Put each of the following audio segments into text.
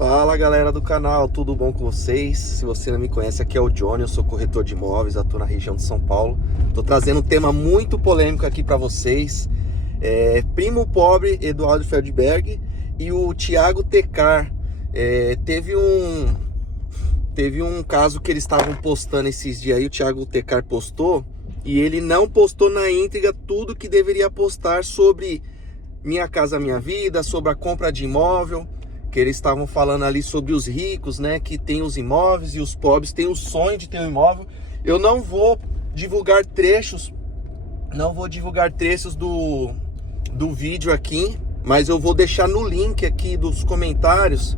Fala galera do canal, tudo bom com vocês? Se você não me conhece, aqui é o Johnny, eu sou corretor de imóveis, atuo na região de São Paulo. Tô trazendo um tema muito polêmico aqui para vocês. Primo Pobre, Eduardo Feldberg e o Thiago Tecar. Teve um caso que eles estavam postando esses dias aí, o Thiago Tecar postou, e ele não postou na íntegra tudo que deveria postar sobre Minha Casa Minha Vida, sobre a compra de imóvel, que eles estavam falando ali sobre os ricos, né, que tem os imóveis e os pobres têm o sonho de ter um imóvel. Eu não vou divulgar trechos, do vídeo aqui, mas eu vou deixar no link aqui dos comentários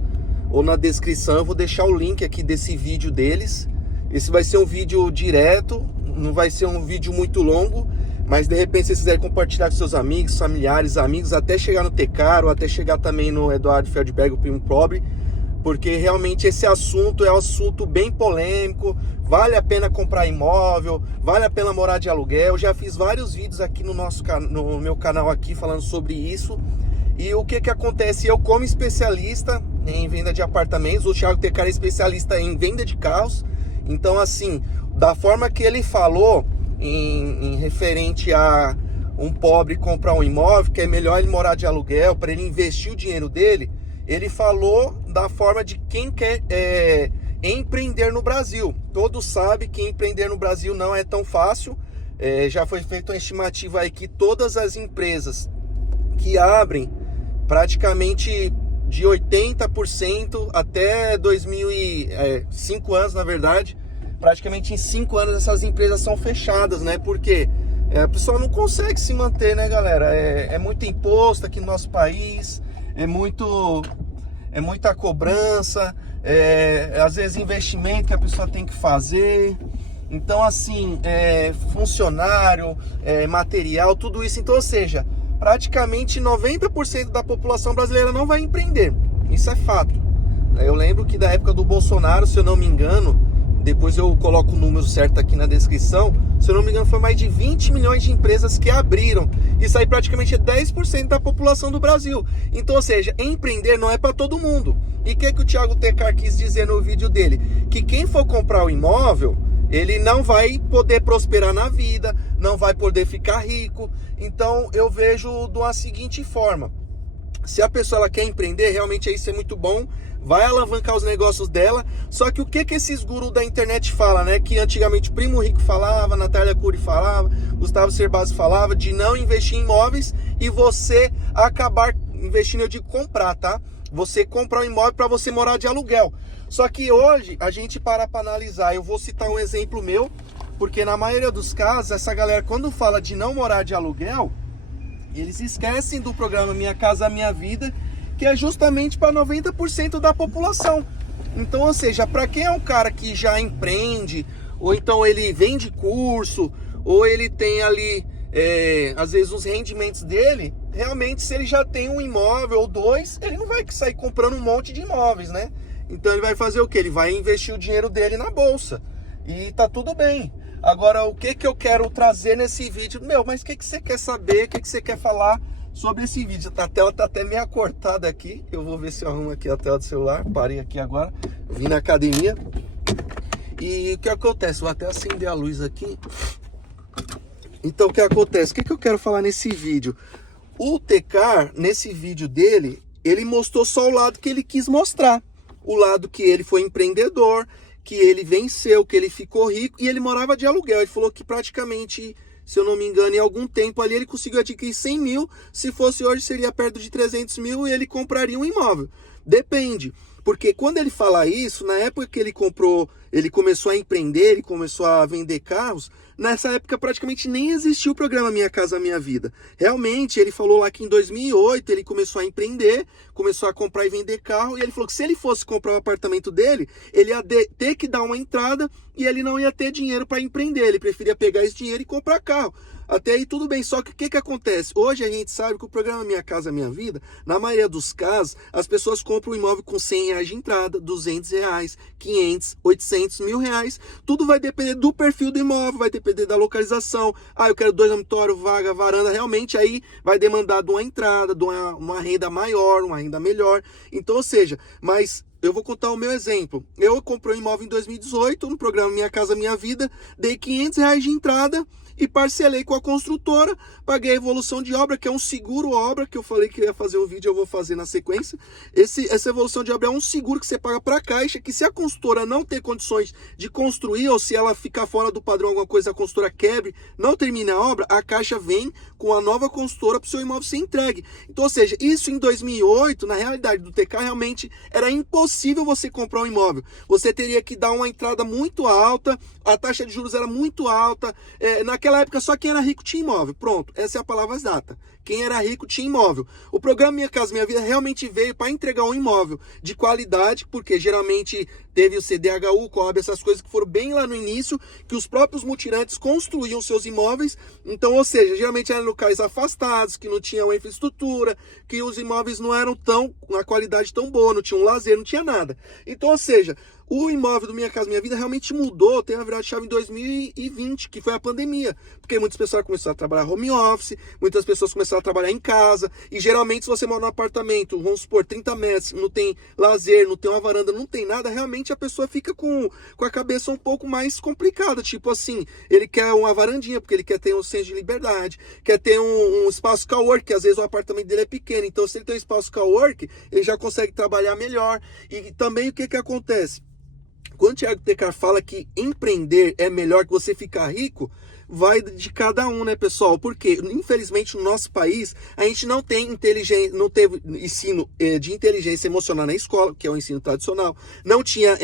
ou na descrição, eu vou deixar o link aqui desse vídeo deles. Esse vai ser um vídeo direto, não vai ser um vídeo muito longo, mas de repente se vocês quiserem compartilhar com seus amigos, familiares, amigos, até chegar no Tecar ou até chegar também no Eduardo Feldberg, o Primo Pobre, porque realmente esse assunto é um assunto bem polêmico. Vale a pena comprar imóvel, vale a pena morar de aluguel. Eu já fiz vários vídeos aqui no meu canal aqui falando sobre isso. E o que acontece? Eu, como especialista em venda de apartamentos, o Thiago Tecar é especialista em venda de carros. Então, assim, da forma que ele falou em referente a um pobre comprar um imóvel, que é melhor ele morar de aluguel para ele investir o dinheiro dele, ele falou da forma de quem quer empreender no Brasil. Todos sabem que empreender no Brasil não é tão fácil. Já foi feita uma estimativa aí que todas as empresas que abrem, praticamente de 80% até 5 anos, na verdade, praticamente em 5 anos essas empresas são fechadas, né? Porque a pessoa não consegue se manter, né, galera? É muito imposto aqui no nosso país, é muita cobrança, às vezes investimento que a pessoa tem que fazer. Então, assim, funcionário, material, tudo isso. Então, ou seja, praticamente 90% da população brasileira não vai empreender. Isso é fato. Eu lembro que da época do Bolsonaro, se eu não me engano, depois eu coloco o número certo aqui na descrição, se eu não me engano foi mais de 20 milhões de empresas que abriram. Isso aí praticamente é 10% da população do Brasil. Então, ou seja, empreender não é para todo mundo. E o que o Thiago Tecar quis dizer no vídeo dele? Que quem for comprar o imóvel, ele não vai poder prosperar na vida, não vai poder ficar rico. Então eu vejo de uma seguinte forma: se a pessoa ela quer empreender, realmente isso é muito bom, vai alavancar os negócios dela. Só que o que esses gurus da internet falam, né? Que antigamente Primo Rico falava, Natália Cury falava, Gustavo Cerbasi falava de não investir em imóveis e você acabar investindo, eu digo comprar, tá? Você comprar um imóvel para você morar de aluguel. Só que hoje a gente para analisar. Eu vou citar um exemplo meu, porque na maioria dos casos essa galera, quando fala de não morar de aluguel, eles esquecem do programa Minha Casa Minha Vida, que é justamente para 90% da população. Então, ou seja, para quem é um cara que já empreende, ou então ele vende curso, ou ele tem ali, às vezes, os rendimentos dele, realmente, se ele já tem um imóvel ou dois, ele não vai sair comprando um monte de imóveis, né? Então ele vai fazer o quê? Ele vai investir o dinheiro dele na bolsa. E tá tudo bem. Agora, o que eu quero trazer nesse vídeo? Mas o que você quer saber? O que você quer falar sobre esse vídeo? A tela tá até meio cortada aqui. Eu vou ver se eu arrumo aqui a tela do celular. Parei aqui agora. Vim na academia. E o que acontece? Vou até acender a luz aqui. Então, o que acontece? O que eu quero falar nesse vídeo? O Tecar, nesse vídeo dele, ele mostrou só o lado que ele quis mostrar. O lado que ele foi empreendedor, que ele venceu, que ele ficou rico e ele morava de aluguel. Ele falou que praticamente, se eu não me engano, em algum tempo ali ele conseguiu adquirir 100 mil. Se fosse hoje seria perto de 300 mil e ele compraria um imóvel. Depende. Porque quando ele fala isso, na época que ele começou a empreender, ele começou a vender carros, nessa época praticamente nem existia o programa Minha Casa Minha Vida. Realmente, ele falou lá que em 2008 ele começou a empreender, começou a comprar e vender carro, e ele falou que se ele fosse comprar o apartamento dele, ele ia ter que dar uma entrada e ele não ia ter dinheiro para empreender, ele preferia pegar esse dinheiro e comprar carro. Até aí tudo bem, só que o que acontece? Hoje a gente sabe que o programa Minha Casa Minha Vida, na maioria dos casos, as pessoas compram um imóvel com R$100 de entrada, R$200, 500, 800, R$1.000. Tudo vai depender do perfil do imóvel, vai depender da localização. Eu quero 2 dormitórios, vaga, varanda. Realmente aí vai demandar de uma entrada, de uma renda maior, uma renda melhor. Então, ou seja, mas eu vou contar o meu exemplo. Eu comprei um imóvel em 2018, no programa Minha Casa Minha Vida, dei R$ 500 de entrada e parcelei com a construtora, paguei a evolução de obra, que é um seguro obra, que eu falei que eu ia fazer o vídeo, eu vou fazer na sequência. Essa evolução de obra é um seguro que você paga para a Caixa, que se a construtora não ter condições de construir, ou se ela ficar fora do padrão, alguma coisa, a construtora quebre, não termine a obra, a Caixa vem com a nova construtora para o seu imóvel ser entregue. Então, ou seja, isso em 2008, na realidade do TK, realmente era impossível você comprar um imóvel. Você teria que dar uma entrada muito alta, a taxa de juros era muito alta, naquela época só quem era rico tinha imóvel. Pronto, essa é a palavra exata. Quem era rico tinha imóvel. O programa Minha Casa Minha Vida realmente veio para entregar um imóvel de qualidade, porque geralmente teve o CDHU, Coab, essas coisas que foram bem lá no início, que os próprios multirantes construíam seus imóveis. Então, ou seja, geralmente eram locais afastados, que não tinham infraestrutura, que os imóveis não eram uma qualidade tão boa, não tinha um lazer, não tinha nada. Então, ou seja, o imóvel do Minha Casa Minha Vida realmente mudou, teve a virada de chave em 2020, que foi a pandemia. Porque muitas pessoas começaram a trabalhar home office, muitas pessoas começaram a trabalhar em casa, e geralmente se você mora num apartamento, vamos supor, 30 metros, não tem lazer, não tem uma varanda, não tem nada, realmente a pessoa fica com a cabeça um pouco mais complicada. Tipo assim, ele quer uma varandinha, porque ele quer ter um senso de liberdade, quer ter um espaço cowork, que às vezes o apartamento dele é pequeno, então se ele tem um espaço cowork, ele já consegue trabalhar melhor. E também o que acontece? Quando o Thiago Tecar fala que empreender é melhor que você ficar rico, vai de cada um, né, pessoal? Porque, infelizmente, no nosso país, a gente não tem inteligência, não teve ensino de inteligência emocional na escola, que é o ensino tradicional, não tinha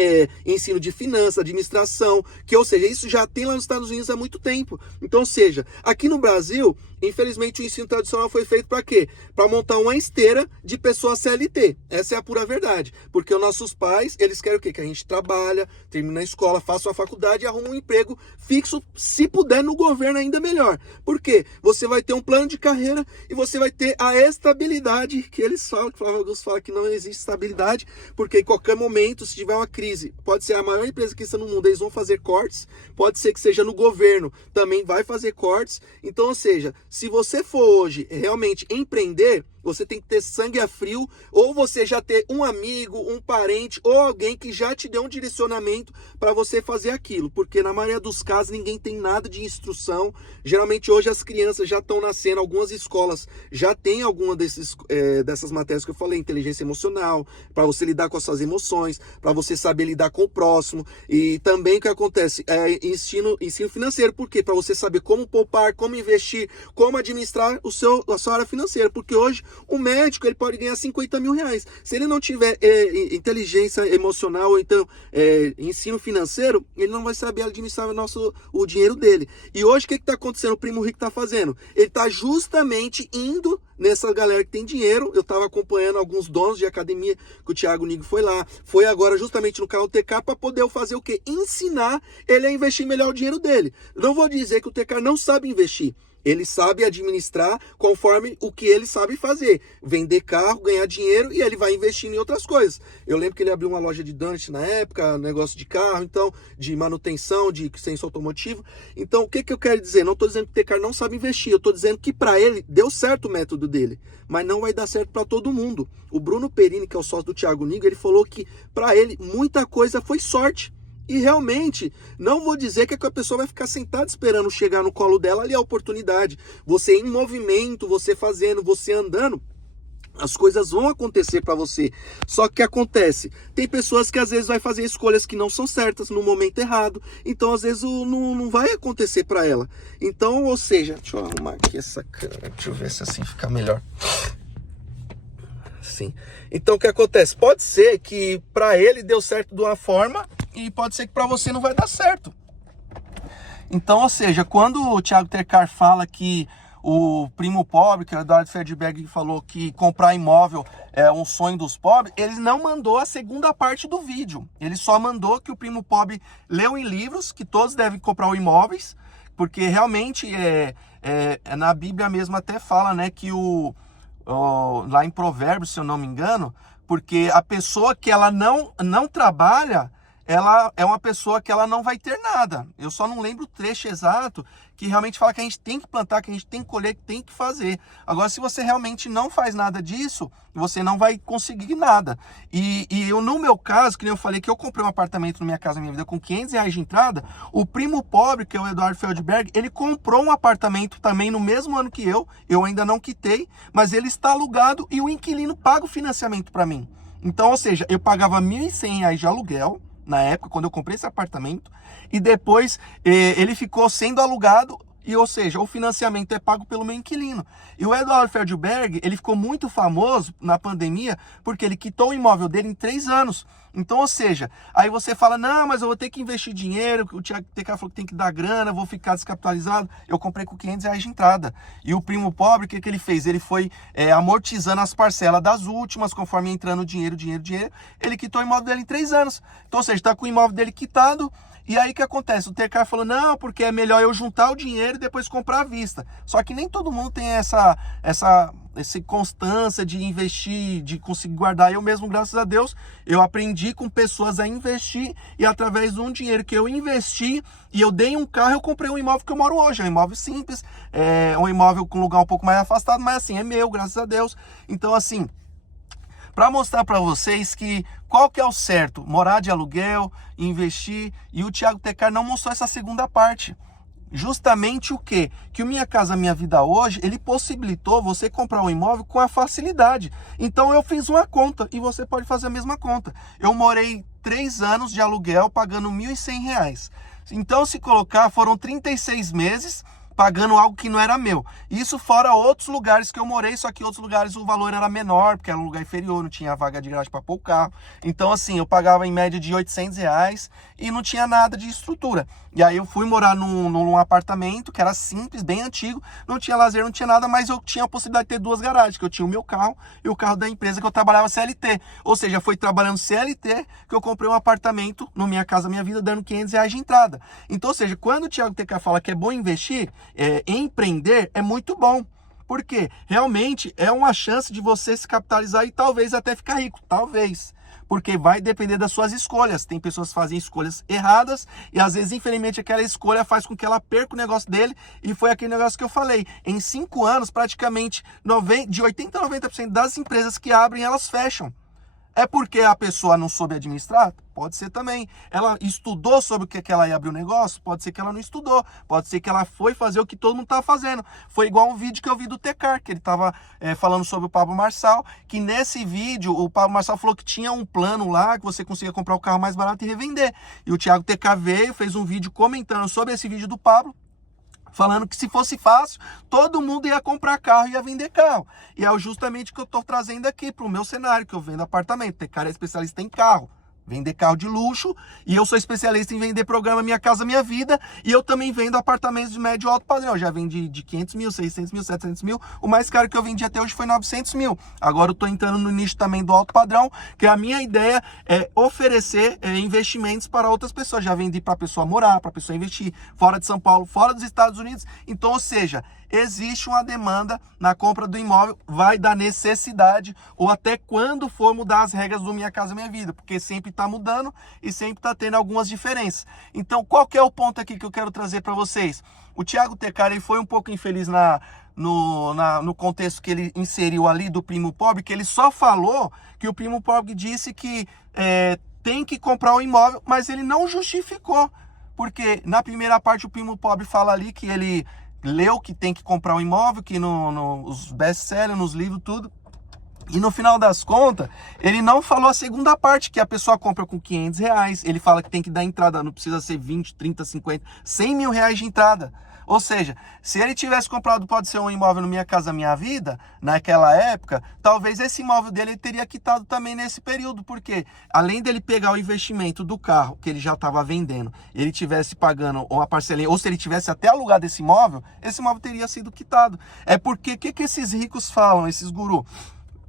ensino de finanças, administração, que, ou seja, isso já tem lá nos Estados Unidos há muito tempo. Então, ou seja, aqui no Brasil, infelizmente, o ensino tradicional foi feito para quê? Para montar uma esteira de pessoas CLT. Essa é a pura verdade. Porque os nossos pais, eles querem o quê? Que a gente trabalha, termina a escola, faça uma faculdade e arruma um emprego fixo, se puder, no governo ainda melhor. Por quê? Você vai ter um plano de carreira e você vai ter a estabilidade que eles falam, que alguns falam que não existe estabilidade, porque em qualquer momento, se tiver uma crise, pode ser a maior empresa que está no mundo, eles vão fazer cortes, pode ser que seja no governo, também vai fazer cortes. Então, ou seja, se você for hoje realmente empreender, você tem que ter sangue a frio, ou você já ter um amigo, um parente, ou alguém que já te dê um direcionamento para você fazer aquilo. Porque na maioria dos casos ninguém tem nada de instrução. Geralmente hoje as crianças já estão nascendo, algumas escolas já tem alguma dessas matérias que eu falei, inteligência emocional, para você lidar com as suas emoções, para você saber lidar com o próximo. E também o que acontece ensino financeiro. Por quê? Para você saber como poupar, como investir, como administrar a sua área financeira. Porque hoje o médico ele pode ganhar R$50 mil. Se ele não tiver inteligência emocional ou então ensino financeiro, ele não vai saber administrar o dinheiro dele. E hoje o que está acontecendo? O primo rico está fazendo? Ele está justamente indo nessa galera que tem dinheiro. Eu estava acompanhando alguns donos de academia, que o Thiago Nigo foi lá, foi agora justamente no canal TK para poder fazer o quê? Ensinar ele a investir melhor o dinheiro dele. Não vou dizer que o TK não sabe investir. Ele sabe administrar conforme o que ele sabe fazer. Vender carro, ganhar dinheiro e ele vai investindo em outras coisas. Eu lembro que ele abriu uma loja de donut na época, negócio de carro, então, de manutenção, de senso automotivo. Então, o que eu quero dizer? Não estou dizendo que o Tecar não sabe investir. Eu estou dizendo que para ele deu certo o método dele. Mas não vai dar certo para todo mundo. O Bruno Perini, que é o sócio do Thiago Nigo, ele falou que para ele muita coisa foi sorte. E realmente, não vou dizer que a pessoa vai ficar sentada esperando chegar no colo dela ali a oportunidade. Você em movimento, você fazendo, você andando, as coisas vão acontecer para você. Só que acontece, tem pessoas que às vezes vai fazer escolhas que não são certas no momento errado. Então às vezes não vai acontecer para ela. Então, ou seja, deixa eu arrumar aqui essa câmera, deixa eu ver se assim fica melhor. Sim. Então o que acontece? Pode ser que para ele deu certo de uma forma e pode ser que para você não vai dar certo. Então, ou seja, quando o Thiago Tecar fala que o primo pobre, que é o Eduardo Ferdberg falou que comprar imóvel é um sonho dos pobres, ele não mandou a segunda parte do vídeo. Ele só mandou que o primo pobre leu em livros que todos devem comprar imóveis, porque realmente na Bíblia mesmo até fala, né, que lá em Provérbios, se eu não me engano, porque a pessoa que ela não trabalha, ela é uma pessoa que ela não vai ter nada. Eu só não lembro o trecho exato que realmente fala que a gente tem que plantar, que a gente tem que colher, que tem que fazer. Agora, se você realmente não faz nada disso, você não vai conseguir nada. E eu, no meu caso, que nem eu falei que eu comprei um apartamento na Minha Casa Minha Vida com R$ 500 de entrada, o primo pobre, que é o Eduardo Feldberg, ele comprou um apartamento também no mesmo ano que eu ainda não quitei, mas ele está alugado e o inquilino paga o financiamento para mim. Então, ou seja, eu pagava R$ 1.100 de aluguel, na época, quando eu comprei esse apartamento, e depois ele ficou sendo alugado, e, ou seja, o financiamento é pago pelo meu inquilino. E o Eduardo Feldberg, ele ficou muito famoso na pandemia, porque ele quitou o imóvel dele em 3 anos. Então, ou seja, aí você fala, não, mas eu vou ter que investir dinheiro, o Thiago TK falou que tem que dar grana, eu vou ficar descapitalizado. Eu comprei com R$ 500 de entrada. E o primo pobre, o que ele fez? Ele foi amortizando as parcelas das últimas, conforme entrando dinheiro, ele quitou o imóvel dele em 3 anos. Então, ou seja, está com o imóvel dele quitado. E aí o que acontece? O TK falou, não, porque é melhor eu juntar o dinheiro e depois comprar à vista. Só que nem todo mundo tem essa constância de investir, de conseguir guardar. Eu mesmo, graças a Deus, eu aprendi com pessoas a investir e através de um dinheiro que eu investi e eu dei um carro, eu comprei um imóvel que eu moro hoje. É um imóvel simples, é um imóvel com lugar um pouco mais afastado, mas assim, é meu, graças a Deus. Então assim, para mostrar para vocês que qual que é o certo, morar de aluguel, investir, e o Thiago TK não mostrou essa segunda parte. Justamente o quê? Que o Minha Casa Minha Vida hoje, ele possibilitou você comprar um imóvel com a facilidade. Então eu fiz uma conta e você pode fazer a mesma conta. Eu morei 3 anos de aluguel pagando R$ 1.100. Então se colocar, foram 36 meses pagando algo que não era meu. Isso fora outros lugares que eu morei, só que outros lugares o valor era menor, porque era um lugar inferior, não tinha vaga de garagem para pôr o carro. Então assim, eu pagava em média de R$ 800 e não tinha nada de estrutura. E aí eu fui morar num apartamento que era simples, bem antigo, não tinha lazer, não tinha nada, mas eu tinha a possibilidade de ter 2 garagens, que eu tinha o meu carro e o carro da empresa que eu trabalhava CLT. Ou seja, foi trabalhando CLT que eu comprei um apartamento no Minha Casa Minha Vida, dando R$ 500 de entrada. Então, ou seja, quando o Thiago TK fala que é bom investir, empreender é muito bom. Porque realmente é uma chance de você se capitalizar e talvez até ficar rico, talvez. Porque vai depender das suas escolhas. Tem pessoas que fazem escolhas erradas e às vezes, infelizmente, aquela escolha faz com que ela perca o negócio dele. E foi aquele negócio que eu falei. Em 5 anos, praticamente de 80% a 90% das empresas que abrem, elas fecham. É porque a pessoa não soube administrar? Pode ser também. Ela estudou sobre o que ela ia abrir o negócio? Pode ser que ela não estudou. Pode ser que ela foi fazer o que todo mundo estava fazendo. Foi igual um vídeo que eu vi do TK, que ele estava falando sobre o Pablo Marçal, que nesse vídeo o Pablo Marçal falou que tinha um plano lá, que você conseguia comprar o carro mais barato e revender. E o Thiago TK veio, fez um vídeo comentando sobre esse vídeo do Pablo, falando que se fosse fácil, todo mundo ia comprar carro e ia vender carro. E é justamente o que eu estou trazendo aqui para o meu cenário, que eu vendo apartamento. Tem cara é especialista em carro, vender carro de luxo, e eu sou especialista em vender programa Minha Casa Minha Vida, e eu também vendo apartamentos de médio e alto padrão. Eu já vendi de 500 mil, 600 mil, 700 mil, o mais caro que eu vendi até hoje foi 900 mil. Agora eu estou entrando no nicho também do alto padrão, que a minha ideia é oferecer investimentos para outras pessoas. Já vendi para a pessoa morar, para a pessoa investir fora de São Paulo, fora dos Estados Unidos. Então, ou seja, existe uma demanda na compra do imóvel, vai da necessidade, ou até quando for mudar as regras do Minha Casa Minha Vida, porque sempre está mudando e sempre está tendo algumas diferenças. Então, qual que é o ponto aqui que eu quero trazer para vocês? O Thiago TK, ele foi um pouco infeliz no contexto que ele inseriu ali do primo pobre, que ele só falou que o primo pobre disse que tem que comprar o imóvel, mas ele não justificou, porque na primeira parte o primo pobre fala ali que ele leu que tem que comprar um imóvel, que nos best-sellers, nos livros, tudo. E no final das contas, ele não falou a segunda parte, que a pessoa compra com R$ 500. Ele fala que tem que dar entrada, não precisa ser 20, 30, 50, 100 mil reais de entrada. Ou seja, se ele tivesse comprado, pode ser um imóvel no Minha Casa Minha Vida, naquela época, talvez esse imóvel dele ele teria quitado também nesse período, porque além dele pegar o investimento do carro, que ele já estava vendendo, ele tivesse pagando uma parcelinha, ou se ele tivesse até alugado esse imóvel teria sido quitado. É porque, o que esses ricos falam, esses gurus?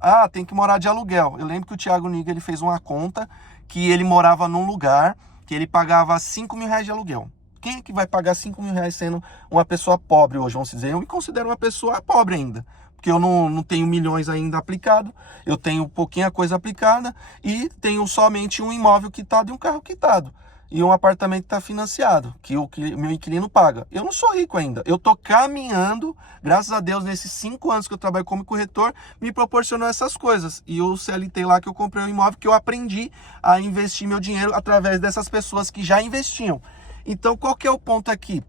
Ah, tem que morar de aluguel. Eu lembro que o Thiago Niga, ele fez uma conta que ele morava num lugar que ele pagava 5 mil reais de aluguel. Quem é que vai pagar 5 mil reais sendo uma pessoa pobre hoje, vamos dizer? Eu me considero uma pessoa pobre ainda. porque eu não tenho milhões ainda aplicado, eu tenho pouquinha coisa aplicada e tenho somente um imóvel quitado e um carro quitado. E um apartamento está financiado, que o meu inquilino paga. Eu não sou rico ainda. Eu estou caminhando, graças a Deus, nesses 5 anos que eu trabalho como corretor, me proporcionou essas coisas. E o CLT lá que eu comprei um imóvel, que eu aprendi a investir meu dinheiro através dessas pessoas que já investiam. Então, qual que é o ponto aqui?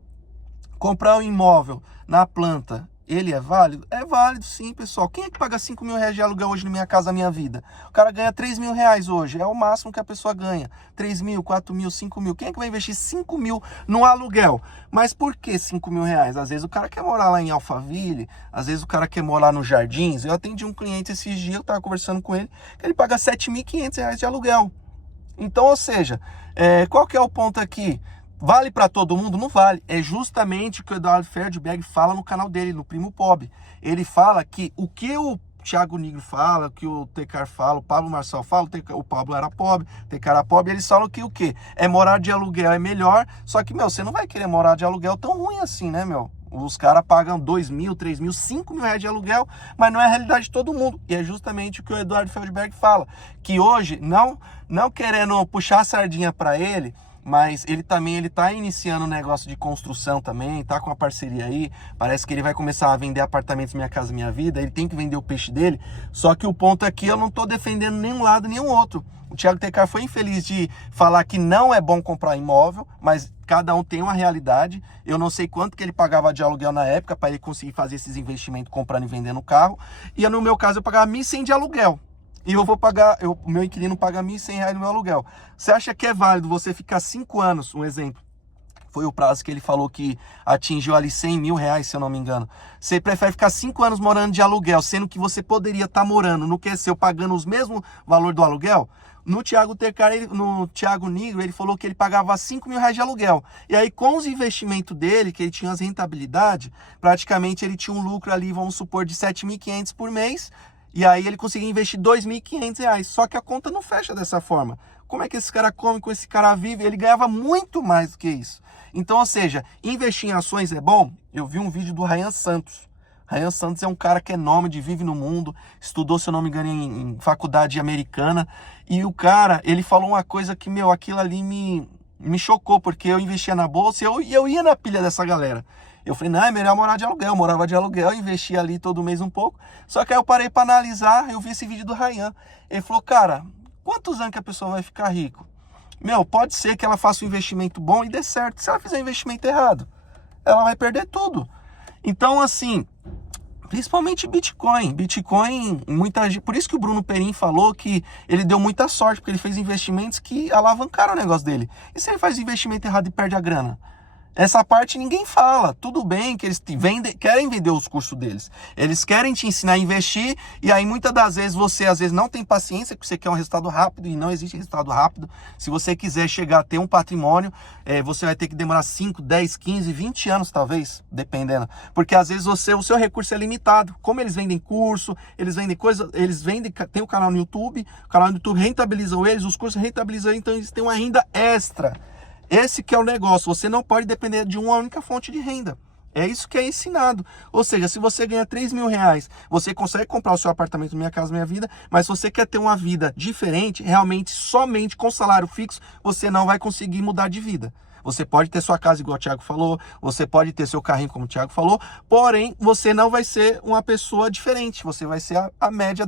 Comprar um imóvel na planta, ele é válido? É válido sim, pessoal. Quem é que paga 5 mil reais de aluguel hoje na Minha Casa Minha Vida? O cara ganha 3 mil reais hoje, é o máximo que a pessoa ganha. 3 mil, 4 mil, 5 mil. Quem é que vai investir 5 mil no aluguel? Mas por que 5 mil reais? Às vezes o cara quer morar lá em Alphaville, às vezes o cara quer morar nos Jardins. Eu atendi um cliente esses dias, eu estava conversando com ele, que ele paga 7.500 reais de aluguel. Então, ou seja, qual que é o ponto aqui? Vale para todo mundo? Não vale. É justamente o que o Eduardo Feldberg fala no canal dele, no Primo Pobre. Ele fala que o que o Thiago Nigro fala, o que o Tecar fala, o Pablo Marçal fala, o Pablo era pobre, o Tecar era pobre, eles falam que o quê? É morar de aluguel é melhor, só que, você não vai querer morar de aluguel tão ruim assim, né, Os caras pagam 2 mil, 3 mil, 5 mil reais de aluguel, mas não é a realidade de todo mundo. E é justamente o que o Eduardo Feldberg fala, que hoje, não querendo puxar a sardinha para ele, mas ele tá iniciando um negócio de construção também, tá com uma parceria aí, parece que ele vai começar a vender apartamentos Minha Casa Minha Vida, ele tem que vender o peixe dele, só que o ponto aqui, eu não tô defendendo nenhum lado, nenhum outro. O Thiago Tecar foi infeliz de falar que não é bom comprar imóvel, mas cada um tem uma realidade. Eu não sei quanto que ele pagava de aluguel na época para ele conseguir fazer esses investimentos comprando e vendendo carro, e no meu caso eu pagava 1.100 de aluguel. E eu vou pagar, o meu inquilino paga 1.100 reais no meu aluguel. Você acha que é válido você ficar 5 anos, um exemplo, foi o prazo que ele falou que atingiu ali 100 mil reais, se eu não me engano. Você prefere ficar 5 anos morando de aluguel, sendo que você poderia estar morando no que é seu, pagando os mesmos valor do aluguel? No Thiago Tecar, no Thiago Nigro, ele falou que ele pagava 5 mil reais de aluguel. E aí, com os investimentos dele, que ele tinha as rentabilidades, praticamente ele tinha um lucro ali, vamos supor, de 7.500 por mês. E aí ele conseguia investir 2.500 reais. Só que a conta não fecha dessa forma. Como é que esse cara come, com esse cara vive? Ele ganhava muito mais do que isso. Então, ou seja, investir em ações é bom? Eu vi um vídeo do Ryan Santos. Ryan Santos é um cara que é nômade, vive no mundo, estudou, se eu não me engano, em faculdade americana. E o cara, ele falou uma coisa que, aquilo ali me chocou, porque eu investia na bolsa e eu ia na pilha dessa galera. Eu falei, não, é melhor morar de aluguel. Eu morava de aluguel, investia ali todo mês um pouco. Só que aí eu parei para analisar, eu vi esse vídeo do Ryan. Ele falou, cara, quantos anos que a pessoa vai ficar rico? Pode ser que ela faça um investimento bom e dê certo. Se ela fizer um investimento errado, ela vai perder tudo. Então, assim, principalmente Bitcoin. Por isso que o Bruno Perim falou que ele deu muita sorte, porque ele fez investimentos que alavancaram o negócio dele. E se ele faz investimento errado e perde a grana? Essa parte ninguém fala. Tudo bem que eles querem vender os cursos deles. Eles querem te ensinar a investir. E aí muitas das vezes você não tem paciência, porque você quer um resultado rápido. E não existe resultado rápido. Se você quiser chegar a ter um patrimônio, você vai ter que demorar 5, 10, 15, 20 anos talvez, dependendo. Porque às vezes o seu recurso é limitado. Como eles vendem curso, eles vendem coisa, tem um canal no YouTube. O canal no YouTube rentabilizam eles, os cursos rentabilizam, então eles têm uma renda extra. Esse que é o negócio, você não pode depender de uma única fonte de renda. É isso que é ensinado. Ou seja, se você ganha 3 mil reais, você consegue comprar o seu apartamento Minha Casa Minha Vida, mas se você quer ter uma vida diferente, realmente, somente com salário fixo, você não vai conseguir mudar de vida. Você pode ter sua casa, igual o Thiago falou, você pode ter seu carrinho, como o Thiago falou, porém, você não vai ser uma pessoa diferente, você vai ser a média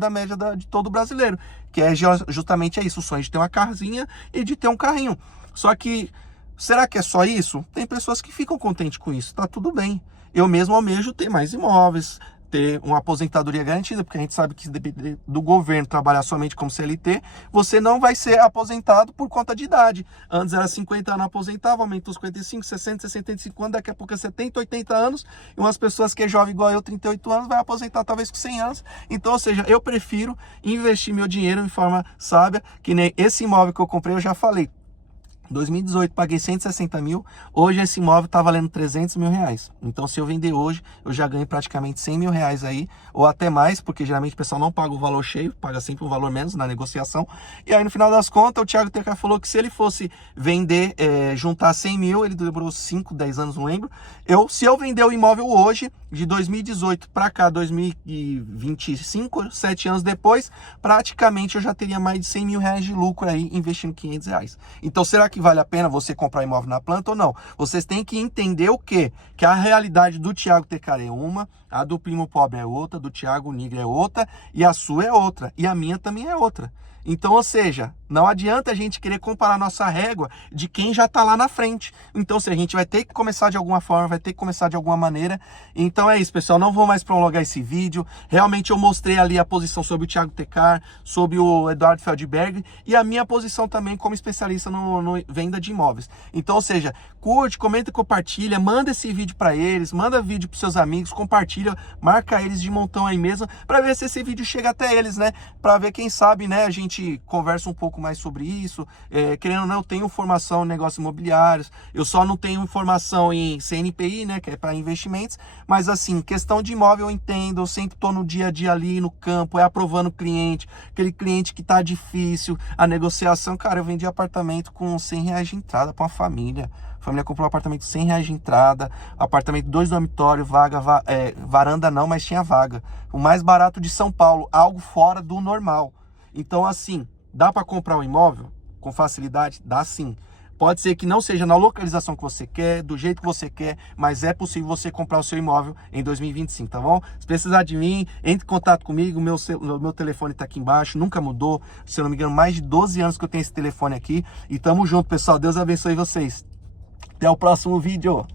de todo brasileiro, que é justamente isso, o sonho de ter uma casinha e de ter um carrinho. Só que, será que é só isso? Tem pessoas que ficam contentes com isso, tá tudo bem. Eu mesmo almejo ter mais imóveis, ter uma aposentadoria garantida, porque a gente sabe que se depender do governo trabalhar somente como CLT, você não vai ser aposentado por conta de idade. Antes era 50 anos aposentava, aumentou 55, 60, 65 anos, daqui a pouco é 70, 80 anos, e umas pessoas que é jovem igual eu, 38 anos, vai aposentar talvez com 100 anos. Então, ou seja, eu prefiro investir meu dinheiro de forma sábia, que nem esse imóvel que eu comprei, eu já falei. 2018 paguei 160 mil, hoje esse imóvel tá valendo 300 mil reais. Então se eu vender hoje, eu já ganho praticamente 100 mil reais aí, ou até mais, porque geralmente o pessoal não paga o valor cheio, paga sempre um valor menos na negociação. E aí no final das contas, o Thiago TK falou que se ele fosse vender, juntar 100 mil, ele demorou 5, 10 anos, não lembro. Se eu vender o imóvel hoje, de 2018 para cá, 2025, 7 anos depois, praticamente eu já teria mais de 100 mil reais de lucro aí, investindo 500 reais. Então será que vale a pena você comprar imóvel na planta ou não? Vocês têm que entender o quê? Que a realidade do Thiago TK é uma, a do Primo Pobre é outra, do Thiago Nigro é outra, e a sua é outra, e a minha também é outra. Então, ou seja, não adianta a gente querer comparar nossa régua de quem já está lá na frente. Então, se a gente vai ter que começar de alguma forma, vai ter que começar de alguma maneira. Então é isso, pessoal. Não vou mais prolongar esse vídeo. Realmente eu mostrei ali a posição sobre o Thiago TK, sobre o Eduardo Feldberg e a minha posição também como especialista no venda de imóveis. Então, ou seja, curte, comenta e compartilha, manda esse vídeo para eles, manda vídeo para seus amigos, compartilha, marca eles de montão aí mesmo, para ver se esse vídeo chega até eles, né? Para ver, quem sabe, né, a gente conversa um pouco mais sobre isso. Querendo ou não, eu tenho formação em negócios imobiliários, eu só não tenho formação em CNPI, né, que é para investimentos, mas assim, questão de imóvel eu entendo, eu sempre estou no dia a dia ali no campo, aprovando o cliente, aquele cliente que tá difícil, a negociação. Cara, eu vendi apartamento com 100 reais de entrada para uma família. A família comprou um apartamento com 100 reais de entrada, apartamento 2 dormitórios, varanda não, mas tinha vaga. O mais barato de São Paulo, algo fora do normal. Então, assim, dá para comprar um imóvel com facilidade? Dá sim. Pode ser que não seja na localização que você quer, do jeito que você quer, mas é possível você comprar o seu imóvel em 2025, tá bom? Se precisar de mim, entre em contato comigo, meu telefone tá aqui embaixo, nunca mudou. Se eu não me engano, mais de 12 anos que eu tenho esse telefone aqui. E tamo junto, pessoal. Deus abençoe vocês. Até o próximo vídeo.